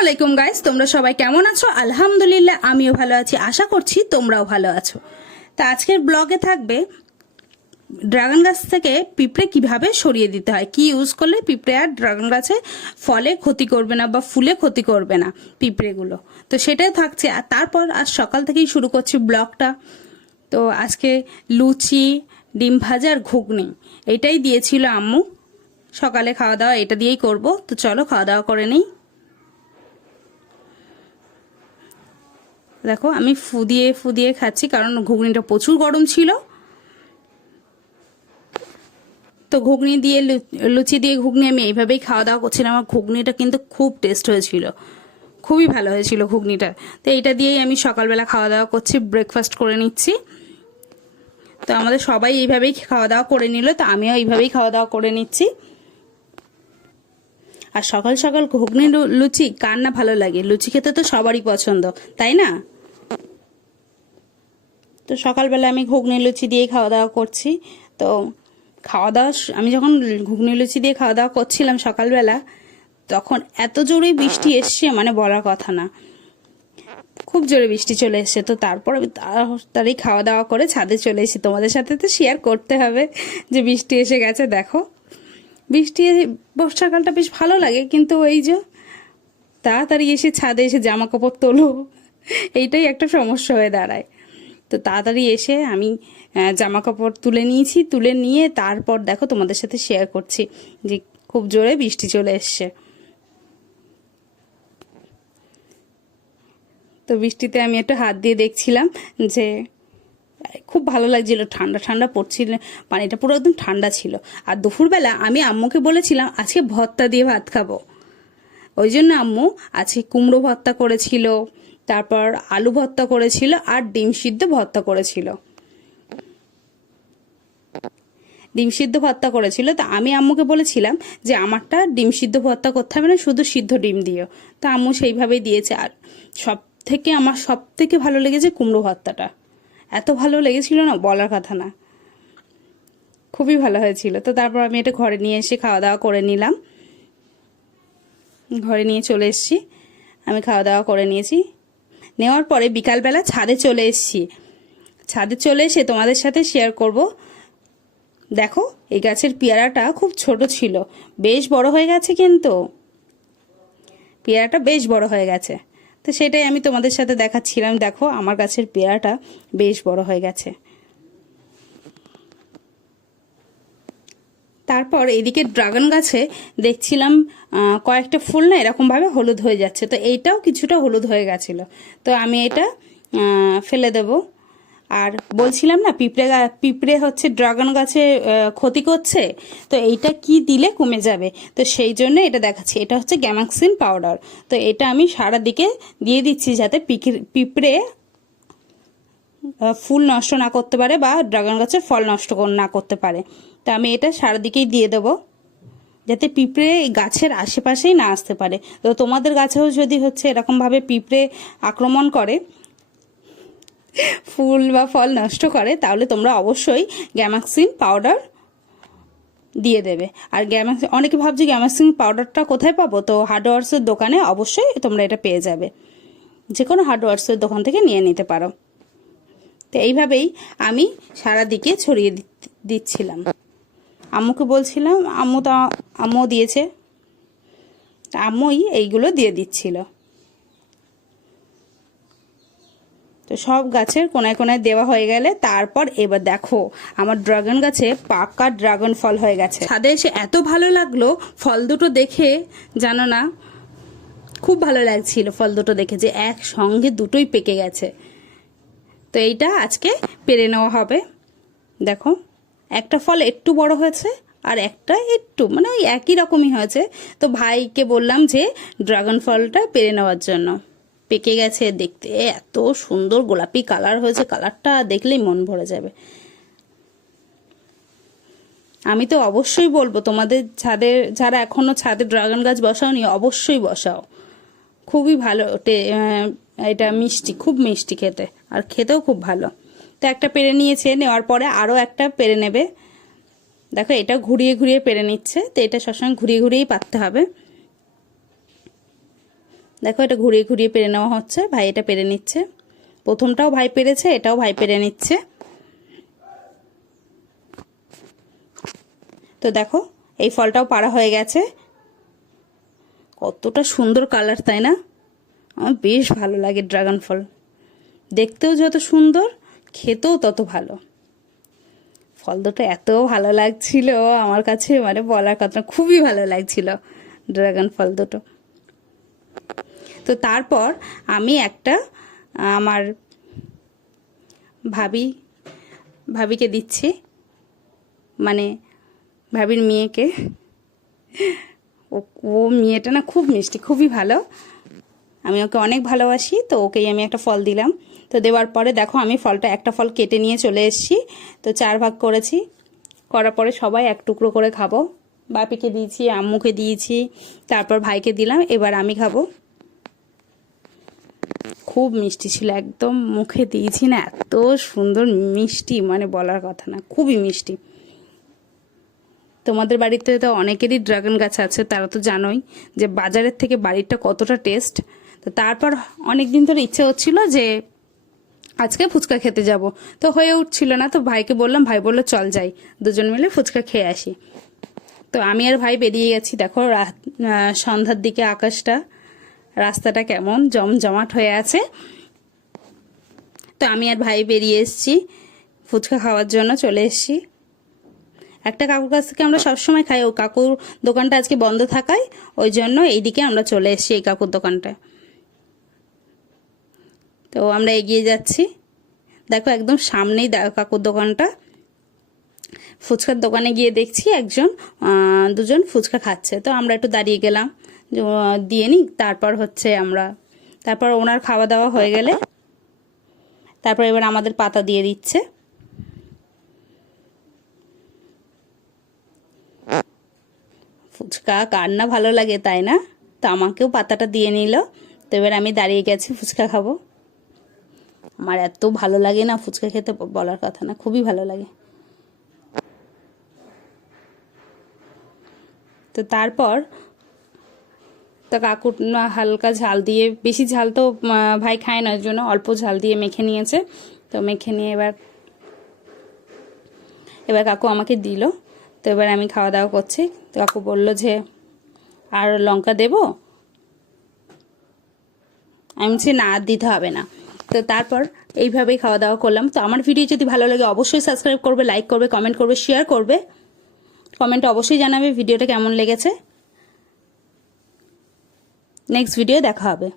আলাইকুম গাইস, তোমরা সবাই কেমন আছো? আলহামদুলিল্লাহ আমিও ভালো আছি, আশা করছি তোমরাও ভালো আছো। তা আজকের ব্লগে থাকবে ড্রাগন গাছ থেকে পিঁপড়ে কিভাবে সরিয়ে দিতে হয়, কি ইউজ করলে পিঁপড়ে আর ড্রাগন গাছে ফলে ক্ষতি করবে না বা ফুলে ক্ষতি করবে না পিঁপড়েগুলো। তো সেটাই থাকছে। আর তারপর আজ সকাল থেকেই শুরু করছি ব্লগটা। তো আজকে লুচি, ডিম ভাজা আর ঘুগনি এটাই দিয়েছিল আম্মু সকালে। খাওয়া দাওয়া এটা দিয়েই করব। তো চলো খাওয়া দাওয়া করে নিই। দেখো আমি ফুদিয়ে ফুদিয়ে খাচ্ছি, কারণ ঘুগনিটা প্রচুর গরম ছিল। তো ঘুগনি দিয়ে লুচি দিয়ে ঘুগনি আমি এইভাবেই খাওয়া দাওয়া করছিলাম। আমার ঘুগনিটা কিন্তু খুব টেস্ট হয়েছিল, খুবই ভালো হয়েছিল ঘুগনিটা। তো এইটা দিয়েই আমি সকালবেলা খাওয়া দাওয়া করছি, ব্রেকফাস্ট করে নিচ্ছি। তো আমাদের সবাই এইভাবেই খাওয়া দাওয়া করে নিল, তো আমিও এইভাবেই খাওয়া দাওয়া করে নিচ্ছি। আর সকাল সকাল ঘুগনি লুচি কার না ভালো লাগে? লুচি খেতে তো সবারই পছন্দ, তাই না? তো সকালবেলা আমি ঘুগনি লুচি দিয়ে খাওয়া দাওয়া করছি। তো খাওয়া দাওয়া আমি যখন ঘুগনি লুচি দিয়ে খাওয়া দাওয়া করছিলাম সকালবেলা, তখন এত জোরে বৃষ্টি এসছে, মানে বলার কথা না, খুব জোরে বৃষ্টি চলে এসছে। তো তারপর আমি তাড়াতাড়ি খাওয়া দাওয়া করে ছাদে চলে এসেছি। তোমাদের সাথে তো শেয়ার করতে হবে যে বৃষ্টি এসে গেছে। দেখো বৃষ্টি, বর্ষাকালটা বেশ ভালো লাগে, কিন্তু ওই যে তাড়াতাড়ি এসে ছাদে এসে জামা কাপড় তোলো, এইটাই একটা সমস্যা হয়ে দাঁড়ায়। তো তাড়াতাড়ি এসে আমি জামা কাপড় তুলে নিয়েছি, তুলে নিয়ে তারপর দেখো তোমাদের সাথে শেয়ার করছি যে খুব জোরে বৃষ্টি চলে এসছে। তো বৃষ্টিতে আমি একটু হাত দিয়ে দেখছিলাম যে খুব ভালো লাগছিল, ঠান্ডা ঠান্ডা পড়ছিল, পানিটা পুরো একদম ঠান্ডা ছিল। আর দুপুরবেলা আমি আম্মুকে বলেছিলাম আজকে ভর্তা দিয়ে ভাত খাবো, ওই জন্য আম্মু আজকে কুমড়ো ভর্তা করেছিল, তারপর আলু ভর্তা করেছিল আর ডিম সিদ্ধ ভর্তা করেছিল। ডিম সিদ্ধ ভর্তা করেছিল। তো আমি আম্মুকে বলেছিলাম যে আমারটা ডিম সিদ্ধ ভর্তা করতে হবে না, শুধু সিদ্ধ ডিম দিও। তো আম্মু সেইভাবেই দিয়েছে। আর আমার সব থেকে ভালো লেগেছে কুমড়ো ভর্তাটা, এত ভালো লেগেছিল না, বলার কথা না, খুবই ভালো হয়েছিল। তো তারপর আমি এটা ঘরে নিয়ে এসে খাওয়া দাওয়া করে নিলাম। ঘরে নিয়ে চলে এসেছি, আমি খাওয়া দাওয়া করে নিয়েছি। নেওয়ার পরে বিকালবেলা ছাদে চলে এসেছি। ছাদে চলে এসে তোমাদের সাথে শেয়ার করব। দেখো এই গাছের পেয়ারাটা খুব ছোট ছিল, বেশ বড় হয়ে গেছে, কিন্তু পেয়ারাটা বেশ বড় হয়ে গেছে। তো সেটাই আমি তোমাদের সাথে দেখাচ্ছিলাম। দেখো আমার গাছের পেয়ারাটা বেশ বড় হয়ে গেছে। তারপর এদিকে ড্রাগন গাছে দেখছিলাম কয়েকটা ফুল না এরকমভাবে হলুদ হয়ে যাচ্ছে। তো এইটাও কিছুটা হলুদ হয়ে গেছিলো, তো আমি এটা ফেলে দেব। আর বলছিলাম না পিঁপড়ে হচ্ছে ড্রাগন গাছে ক্ষতি করছে, তো এইটা কি দিলে কমে যাবে, তো সেই জন্য এটা দেখাচ্ছি। এটা হচ্ছে গ্যামাক্সিন পাউডার। তো এটা আমি সারা দিকে দিয়ে দিচ্ছি, যাতে পিঁপড়ে ফুল নষ্ট না করতে পারে বা ড্রাগন গাছের ফল নষ্ট না করতে পারে। তো আমি এটা সারাদিকেই দিয়ে দেবো, যাতে পিঁপড়ে গাছের আশেপাশেই না আসতে পারে। তো তোমাদের গাছেও যদি হচ্ছে এরকমভাবে পিঁপড়ে আক্রমণ করে, ফুল বা ফল নষ্ট করে, তাহলে তোমরা অবশ্যই গ্যামাক্সিন পাউডার দিয়ে দেবে। আর অনেকে ভাবছে গ্যামাক্সিন পাউডারটা কোথায় পাবো? তো হার্ডওয়ার্সের দোকানে অবশ্যই তোমরা এটা পেয়ে যাবে, যে কোনো হার্ডওয়ার্সের দোকান থেকে নিয়ে নিতে পারো। তো এইভাবেই আমি সারা দিকে ছড়িয়ে দিচ্ছিলাম। আম্মুকে বলছিলাম, আম্মু দিয়েছে, আম্মুই এইগুলো দিয়ে দিচ্ছিল। তো সব গাছের কোনায় কোনায় দেওয়া হয়ে গেলে তারপর এবার দেখো আমার ড্রাগন গাছে পাকা ড্রাগন ফল হয়ে গেছে। ছাদে এসে এত ভালো লাগলো ফল দুটো দেখে, জানো না, খুব ভালো লাগছিল ফল দুটো দেখে, যে একসঙ্গে দুটোই পেকে গেছে। তো এইটা আজকে পেরে নেওয়া হবে। দেখো একটা ফল একটু বড় হয়েছে আর একটা একটু, মানে ওই একই রকমই হয়েছে। তো ভাইকে বললাম যে ড্রাগন ফলটা পেরে নেওয়ার জন্য। পেকে গেছে, দেখতে এত সুন্দর গোলাপি কালার হয়েছে, কালারটা দেখলেই মন ভরে যাবে। আমি তো অবশ্যই বলবো তোমাদের ছাদে, যারা এখনো ছাদে ড্রাগন গাছ বসাওনি, অবশ্যই বসাও, খুবই ভালো। এটা মিষ্টি, খুব মিষ্টি খেতে, আর খেতেও খুব ভালো। তো একটা পেরে নিয়েছে, নেওয়ার পরে আরও একটা পেরে নেবে। দেখো এটা ঘুরিয়ে ঘুরিয়ে পেরে নিচ্ছে। তো এটা সবসময় ঘুরিয়ে ঘুরিয়েই পাততে হবে। দেখো এটা ঘুরিয়ে ঘুরিয়ে পেরে নেওয়া হচ্ছে, ভাই এটা পেরে নিচ্ছে। প্রথমটাও ভাই পেরেছে, এটাও ভাই পেরে নিচ্ছে। তো দেখো এই ফলটাও পাড়া হয়ে গেছে। কতটা সুন্দর কালার, তাই না? আমার বেশ ভালো লাগে ড্রাগন ফল, দেখতেও যত সুন্দর খেতেও তত ভালো। ফল দুটো এত ভালো লাগছিল আমার কাছে, মানে বলার কথা, খুবই ভালো লাগছিল ড্রাগন ফল দুটো। তো তারপর আমি একটা আমার ভাবিকে দিচ্ছি, মানে ভাবির মেয়েকে। ও মেয়েটা না খুব মিষ্টি, খুবই ভালো, আমি ওকে অনেক ভালোবাসি, তো ওকেই আমি একটা ফল দিলাম। তো দেওয়ার পরে দেখো আমি ফলটা, একটা ফল কেটে নিয়ে চলে এসেছি। তো 4 ভাগ করেছি, করার পরে সবাই এক টুকরো করে খাবো। বাপিকে দিয়েছি, আম্মুকে দিয়েছি, তারপর ভাইকে দিলাম, এবার আমি খাবো। খুব মিষ্টি ছিল, একদম মুখে দিয়েছি না, এত সুন্দর মিষ্টি, মানে বলার কথা না, খুবই মিষ্টি। তোমাদের বাড়িতে তো অনেকেরই ড্রাগন গাছ আছে, তারা তো জানোই যে বাজারের থেকে বাড়িরটা কতটা টেস্ট। তো তারপর অনেক দিন ধরে ইচ্ছে হচ্ছিল যে আজকে ফুচকা খেতে যাব, তো হয়ে উঠছিল না। তো ভাইকে বললাম, ভাই বললো চল যাই, দুজন মিলে ফুচকা খেয়ে আসি। তো আমি আর ভাই বেরিয়ে গেছি। দেখো সন্ধ্যার দিকে আকাশটা, রাস্তাটা কেমন জমজমাট হয়ে আছে। তো আমি আর ভাই বেরিয়ে এসেছি ফুচকা খাওয়ার জন্য, চলে এসেছি। একটা কাকুর কাছ থেকে আমরা সবসময় খাই, ও কাকুর দোকানটা আজকে বন্ধ থাকায় ওই জন্য এইদিকে আমরা চলে এসেছি, এই কাকুর দোকানটায়। তো আমরা এগিয়ে যাচ্ছি, দেখো একদম সামনেই কাকুর দোকানটা। ফুচকার দোকানে গিয়ে দেখছি দুজন ফুচকা খাচ্ছে, তো আমরা একটু দাঁড়িয়ে গেলাম দিয়ে নিই। তারপর ওনার খাওয়া দাওয়া হয়ে গেলে তারপর এবার আমাদের পাতা দিয়ে দিচ্ছে। ফুচকা কার না ভালো লাগে, তাই না? তো আমাকেও পাতাটা দিয়ে নিল। তো এবার আমি দাঁড়িয়ে গেছি ফুচকা খাবো। আমার এত ভালো লাগে না ফুচকা খেতে, বলার কথা না, খুবই ভালো লাগে। তো তারপর তো কাকু হালকা ঝাল দিয়ে, বেশি ঝাল তো ভাই খায় না, ওই জন্য অল্প ঝাল দিয়ে মেখে নিয়েছে। তো মেখে নিয়ে এবার কাকু আমাকে দিল। তো এবার আমি খাওয়া দাওয়া করছি। তো কাকু বললো যে আর লঙ্কা দেবো, আমি বলছি না, আর দিতে হবে না। তো তারপর এইভাবেই খাওয়া দাওয়া করলাম। তো আমার ভিডিও যদি ভালো লাগে অবশ্যই সাবস্ক্রাইব করবে, লাইক করবে, কমেন্ট করবে, শেয়ার করবে। কমেন্টে অবশ্যই জানাবে ভিডিওটা কেমন লেগেছে। নেক্সট ভিডিও দেখা হবে।